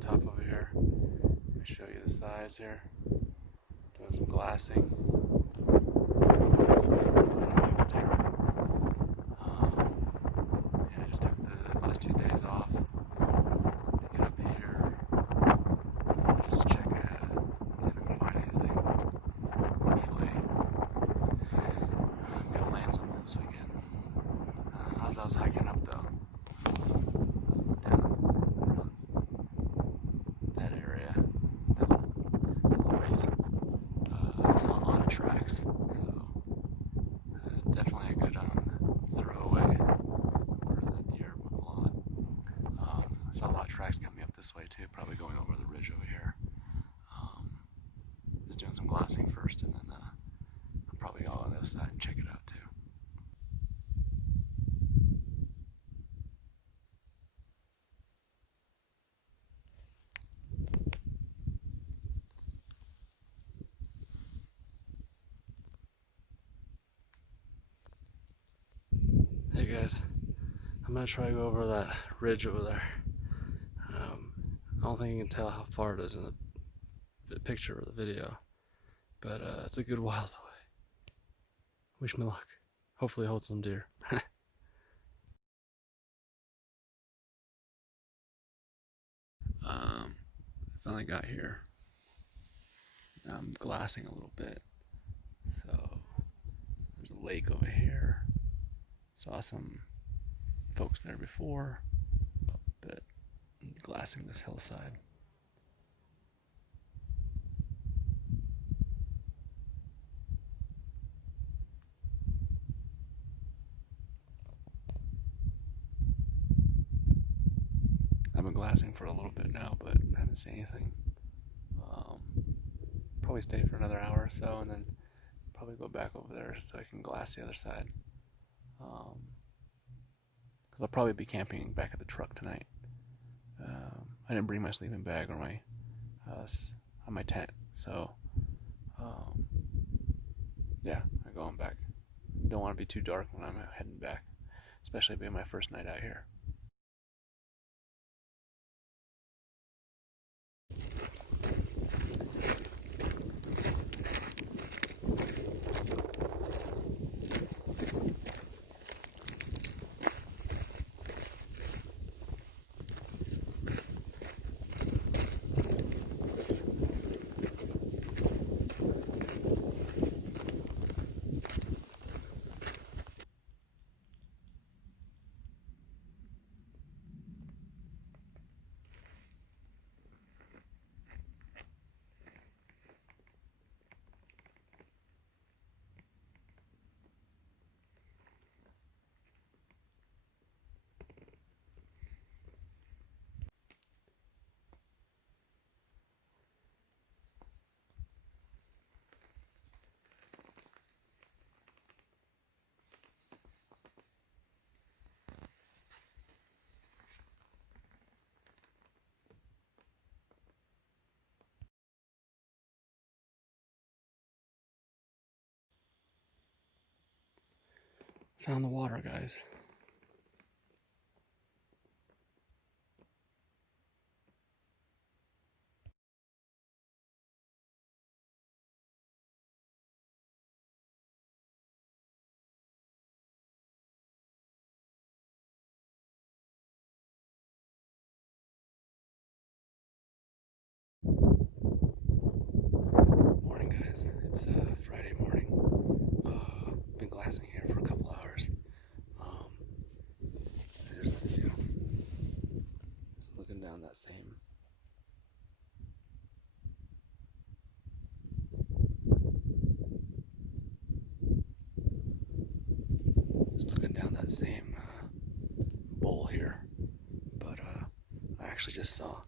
top over here. Let me show you the size here. Doing some glassing. Yeah, I just took the last 2 days off to get up here. Just check see if I can find anything. Hopefully, maybe I'll land something this weekend. As I was hiking up though, down that area, that little basin, I saw a lot of tracks, so definitely a good throwaway where the deer would pull on. I saw a lot of tracks coming up this way too, probably going over the ridge over here. Just doing some glassing first, and then I'll probably go on this side and check it out too. Hey guys, I'm gonna try to go over that ridge over there. I don't think you can tell how far it is in the picture or the video, but it's a good while away. Wish me luck. Hopefully hold some deer. I finally got here. Now I'm glassing a little bit. So there's a lake over here. Saw some folks there before, but I'm glassing this hillside. I've been glassing for a little bit now, but I haven't seen anything. Probably stay for another hour or so, and then probably go back over there so I can glass the other side. Because I'll probably be camping back at the truck tonight. I didn't bring my sleeping bag or my tent, so yeah, I'm going back. Don't want to be too dark when I'm heading back, especially being my first night out here. Found the water, guys. Morning, guys. It's Friday morning. Been glassing here for a couple hours. There's the view. Just looking down that same. Bowl here, but I actually just saw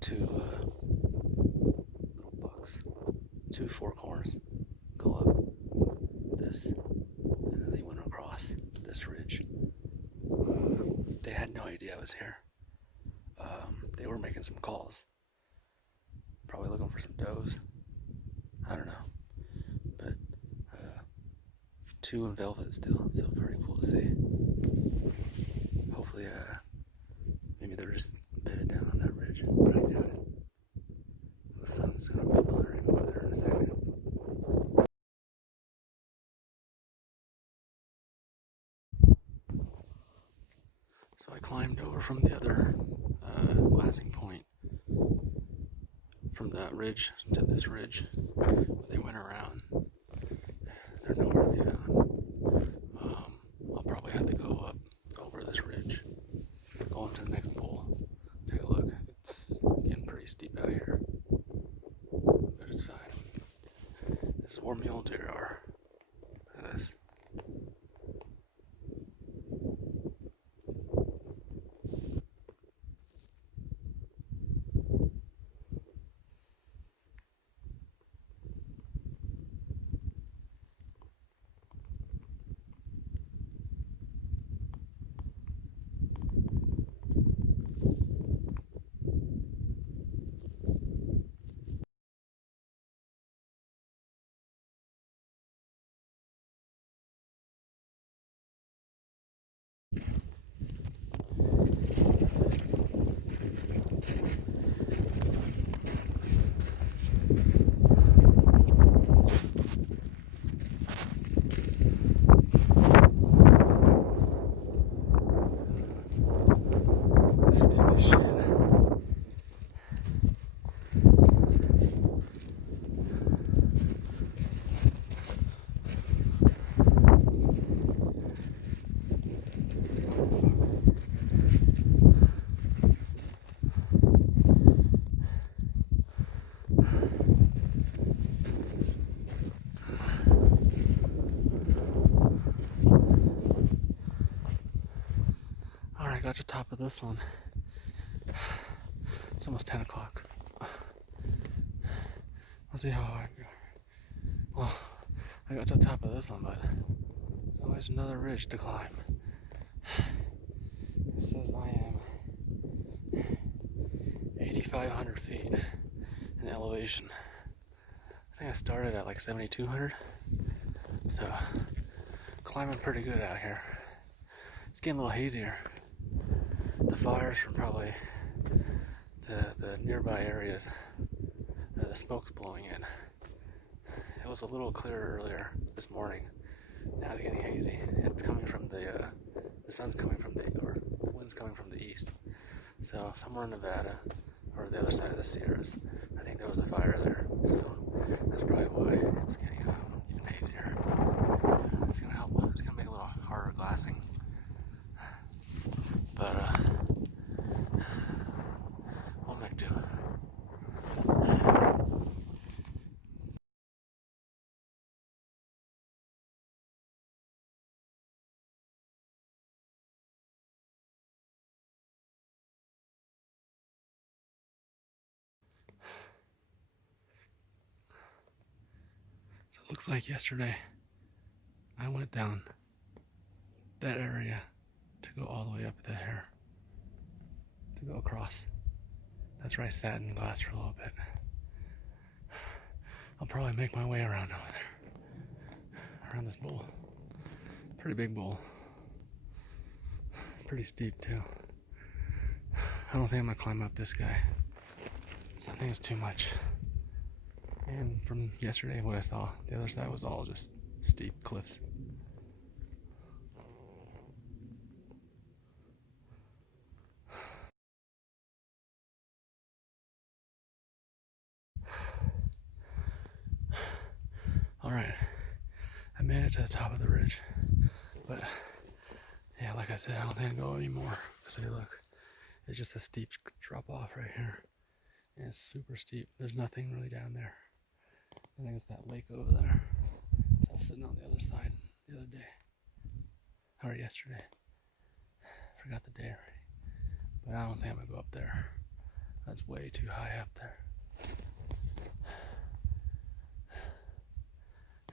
two little bucks, 2 forkhorns go up this, and then they went across this ridge. They had no idea I was here. They were making some calls, probably looking for some does. I don't know, but 2 in velvet still, so pretty cool to see. Hopefully, maybe they're just bedded down on that ridge, but I second. So I climbed over from the other glassing point, from that ridge to this ridge. They went around. They're nowhere to be found. I'll probably have to go up over this ridge, go up to the next bowl, take a look. It's getting pretty steep out here, but it's fine. This is where mule deer are. Look at this. Steep as shit. Alright, got to the top of this one. It's almost 10 o'clock. Let's see how high I go. Well, I got to the top of this one, but there's always another ridge to climb. It says I am 8,500 feet in elevation. I think I started at like 7,200. So, climbing pretty good out here. It's getting a little hazier. The fires from probably the nearby areas, the smoke's blowing in. It was a little clearer earlier this morning. Now it's getting hazy. It's coming from the sun's coming from or the wind's coming from the east. So somewhere in Nevada, or the other side of the Sierras, I think there was a fire there. So that's probably why it's getting even hazier. It's gonna help. It's gonna make it a little harder glassing. But we'll make do. So it looks like yesterday I went down that area to go all the way up there, to go across. That's where I sat in glass for a little bit. I'll probably make my way around over there, around this bowl. Pretty big bowl. Pretty steep too. I don't think I'm gonna climb up this guy. So I think it's too much. And from yesterday, what I saw, the other side was all just steep cliffs. Alright, I made it to the top of the ridge, but yeah, like I said, I don't think I'll go anymore. So look, it's just a steep drop off right here, and it's super steep. There's nothing really down there. I think it's that lake over there. I was sitting on the other side the other day, or yesterday. Forgot the day already, but I don't think I'm gonna go up there. That's way too high up there.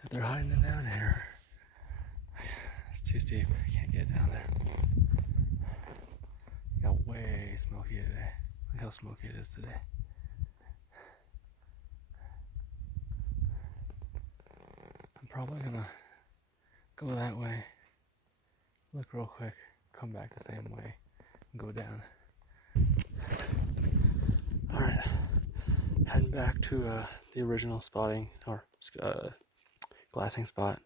If they're hiding it down here, it's too steep. I can't get down there. It got way smoky today. Look how smoky it is today. I'm probably gonna go that way, look real quick, come back the same way, and go down. Alright, Heading back to the original spotting or glassing spot.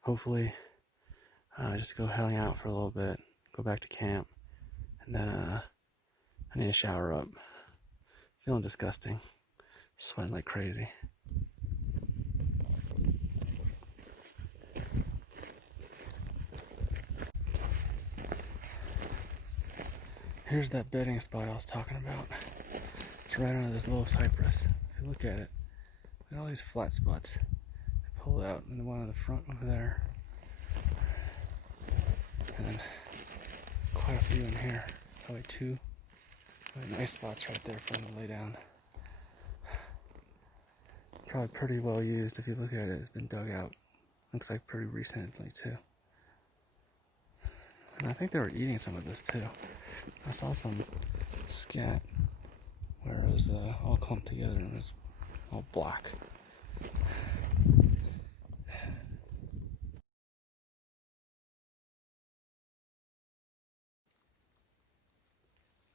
Hopefully, just go hang out for a little bit, go back to camp, and then I need to shower up. Feeling disgusting, sweating like crazy. Here's that bedding spot I was talking about. It's right under this little cypress. If you look at it, look at all these flat spots. I pulled out and the one on the front over there. And then quite a few in here. Probably two really nice spots right there for them to lay down. Probably pretty well used if you look at it. It's been dug out. Looks like pretty recently too. And I think they were eating some of this too. I saw some scat where it was all clumped together and it was all black.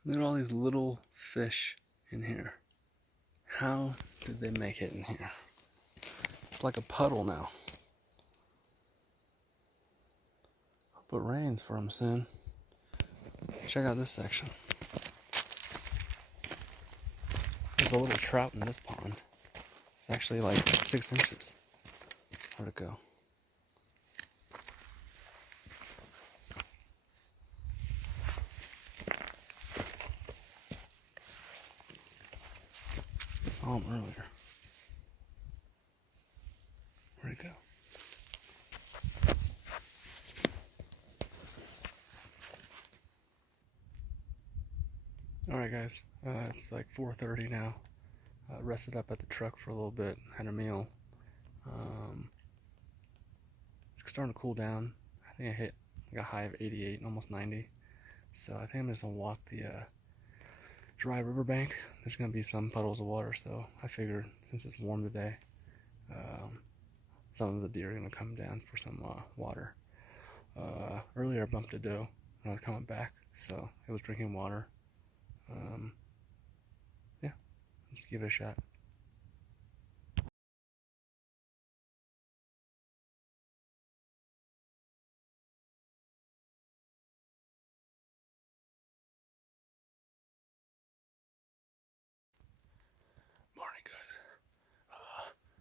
Look at all these little fish in here. How did they make it in here? It's like a puddle now. Hope it rains for them soon. Check out this section. There's a little trout in this pond. It's actually like 6 inches. Where'd it go? Oh, earlier. Where'd it go? Alright guys, it's like 4:30 now. Rested up at the truck for a little bit, had a meal. It's starting to cool down. I think I hit like a high of 88, almost 90. So I think I'm just gonna walk the dry riverbank. There's gonna be some puddles of water, so I figured since it's warm today, some of the deer are gonna come down for some water. Earlier I bumped a doe when I was coming back, so it was drinking water. Yeah, just give it a shot. Morning, guys.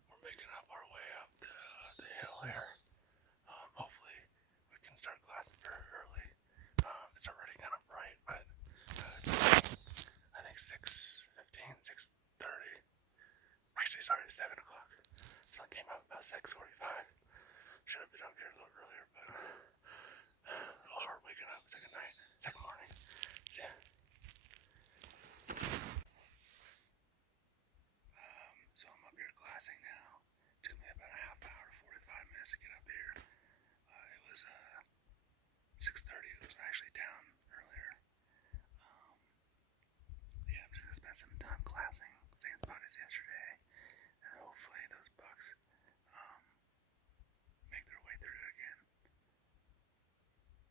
We're making up our way up the hill here. Hopefully we can start glassing very early. It's already kind of bright, but it's I think 6:15, 6:30. Actually, sorry, 7 o'clock. Sun came out about 6:45. Should have been up here a little earlier, but a little hard waking up. Second night, second morning. Yeah. So I'm up here glassing now. Took me about a half hour to 45 minutes to get up here. It was 6:30. It was actually down earlier. Yeah, I'm just gonna spend some time glassing, same spot as yesterday, and hopefully those bucks make their way through it again.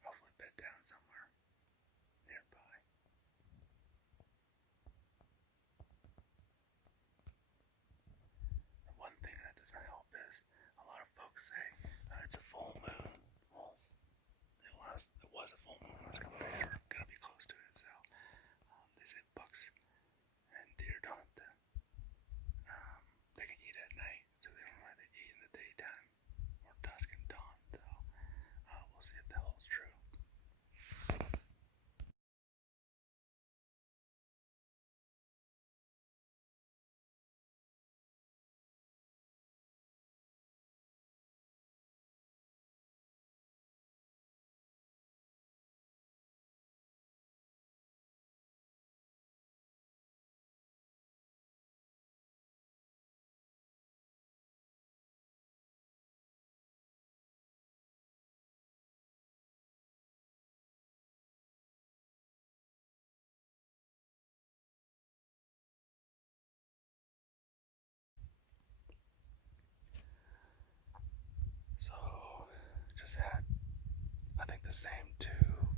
Hopefully bed down somewhere nearby. The one thing that doesn't help is a lot of folks say it's a full moon. Well, it was a full moon last couple days. We're gonna be close to it, so they say bucks and deer don't have to. They can eat at night, so they don't have to eat in the daytime or dusk and dawn. So we'll see if that holds true. So, just had, I think, the same 2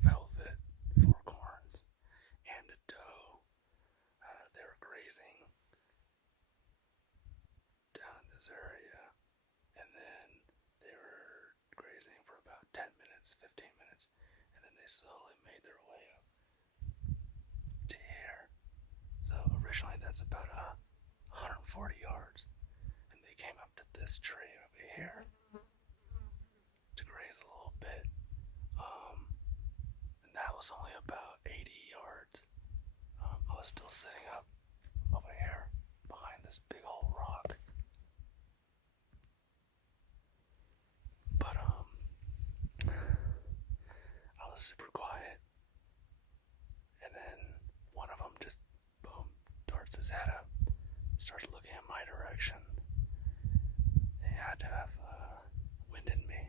velvet forkhorns and a doe. They were grazing they slowly made their way up to here. So originally that's about 140 yards. And they came up to this tree over here to graze a little bit. And that was only about 80 yards. I was still sitting up over here behind this big old rock. But I was super quiet. And then one of them just, boom, darts his head up, starts looking in my direction. He had to have wind in me.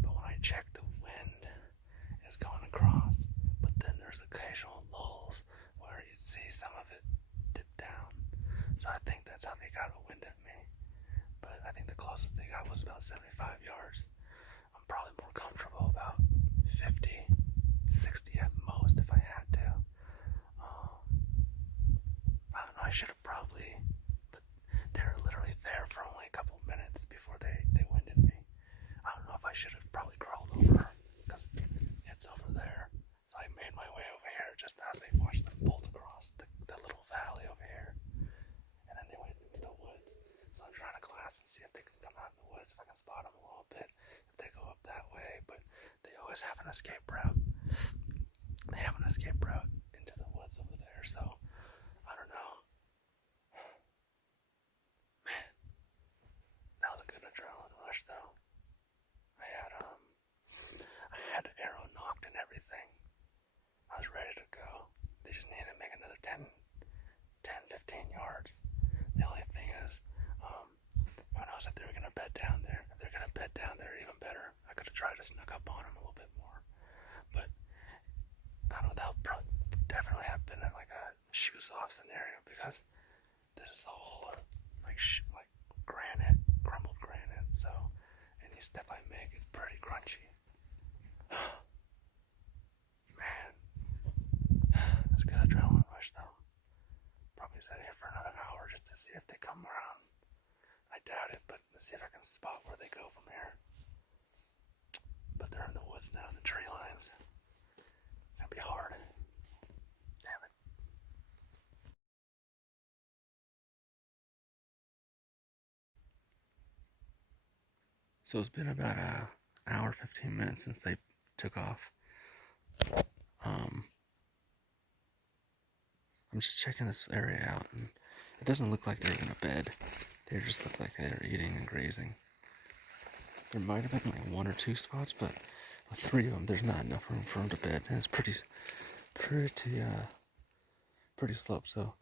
But when I checked, the wind is going across. But then there's occasional lulls where you see some of it dip down. So I think that's how they got a wind of me. But I think the closest they got was about 75 yards. I'm probably more comfortable about 50, 60 at most if I had to. I don't know, I should have probably, but they were literally there for only a couple minutes before they winded me. I don't know if I should have probably crawled over because it's over there. So I made my way over here just as they watched them bolt across the little valley over here. And then they went into the woods. So I'm trying to glass and see if they can come out in the woods, if I can spot them a little bit, if they go up that way. But they always have an escape route. They have an escape route into the woods over there. So I don't know. Man, that was a good adrenaline rush though. I had an arrow knocked and everything. I was ready to go. They just needed to make another 10, 15 yards. The only thing is, who knows if they were going to bed down there. If they're going to bed down there, even better. I could have tried to sneak up on them a little bit more. But, I don't know, that would definitely have been like a shoes off scenario because this is all like granite, crumbled granite. So, any step I make is pretty crunchy. Man, that's a good adrenaline rush though. Probably sit here for another hour just to see if they come around. I doubt it, but let's see if I can spot where they go from here. But they're in the woods now, in the tree lines. It's gonna be hard. Damn it. So it's been about an hour, 15 minutes since they took off. I'm just checking this area out, and it doesn't look like they're in a bed. They just look like they're eating and grazing. There might have been like one or two spots, but with three of them, there's not enough room for them to bed, and it's pretty sloped. So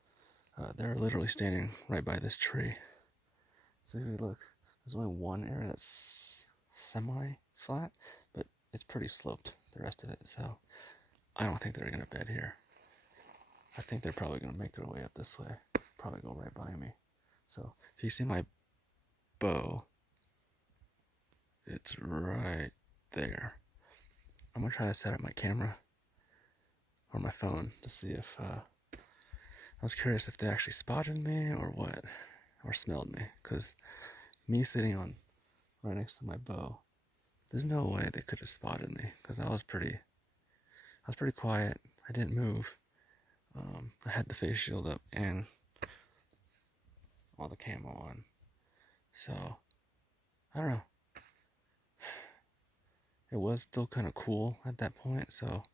they're literally standing right by this tree. So if you look, there's only one area that's semi-flat, but it's pretty sloped, the rest of it. So I don't think they're gonna bed here. I think they're probably gonna make their way up this way. Probably go right by me. So if you see my bow, it's right there. I'm gonna try to set up my camera or my phone to see if I was curious if they actually spotted me or what, or smelled me, because me sitting on right next to my bow, there's no way they could have spotted me because I was pretty quiet. I didn't move. I had the face shield up and all the camo on, so I don't know. It was still kind of cool at that point, so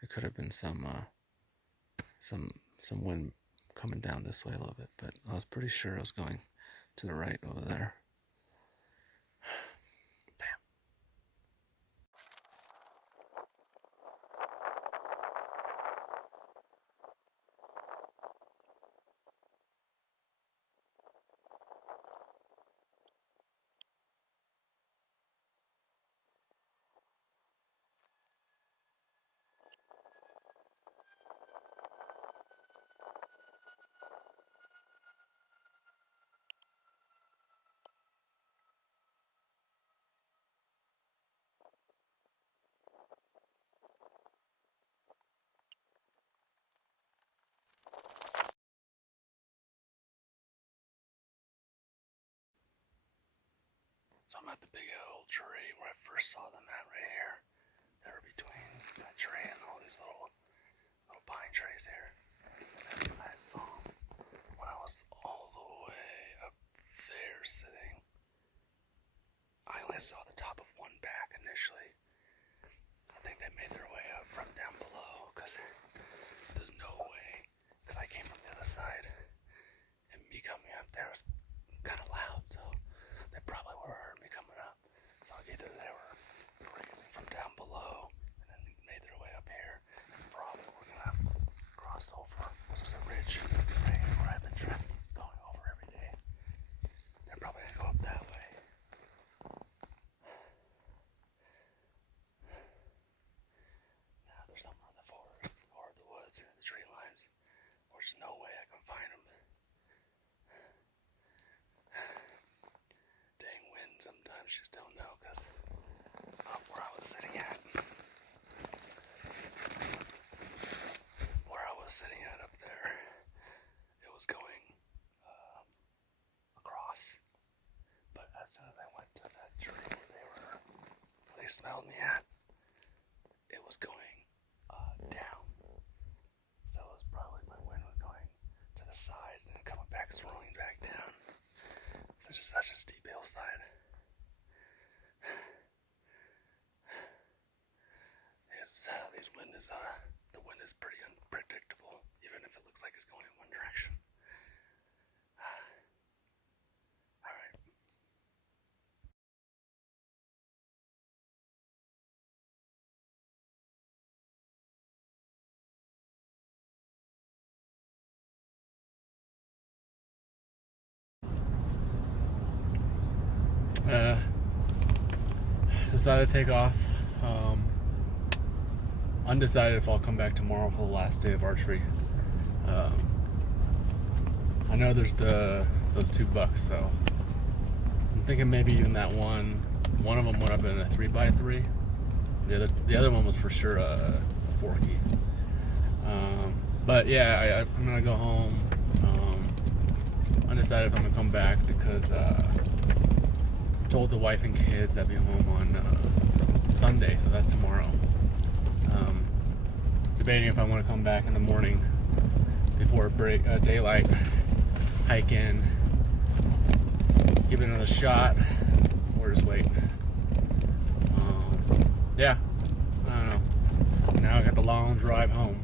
it could have been some wind coming down this way a little bit, but I was pretty sure I was going to the right over there. Damn. So I'm at the big old tree where I first saw them at right here. that were between that tree and all these little pine trees here. And I saw them when I was all the way up there sitting. I only saw the top of one back initially. I think they made their way up from down below, because there's no way, because I came from the other side, and me coming up there was kind of loud, so they probably would have heard me coming up. So either they were grazing from down below and then made their way up here, and probably were gonna cross over. This was a ridge right where I've been going over every day. They're probably gonna go up that way. Now they're somewhere in the forest or the woods, the tree lines. There's no way I can find them. Dang wind, sometimes you just don't know, because where I was sitting at up there, it was going across. But as soon as I went to that tree where they smelled me at, it was going down. So it was probably my wind was going to the side and then coming back, swirling back down. So just such a steep hillside. The wind is pretty unpredictable, even if it looks like it's going in one direction. All right. Decided to take off. Undecided if I'll come back tomorrow for the last day of archery. I know there's those 2 bucks, so I'm thinking maybe even that one of them would have been a 3x3. The other one was for sure a 4-key. But yeah, I'm gonna go home. Undecided if I'm gonna come back, because I told the wife and kids I'd be home on Sunday, so that's tomorrow. Debating if I want to come back in the morning before daylight, hike in, give it another shot, or just wait. Yeah, I don't know. Now I got the long drive home.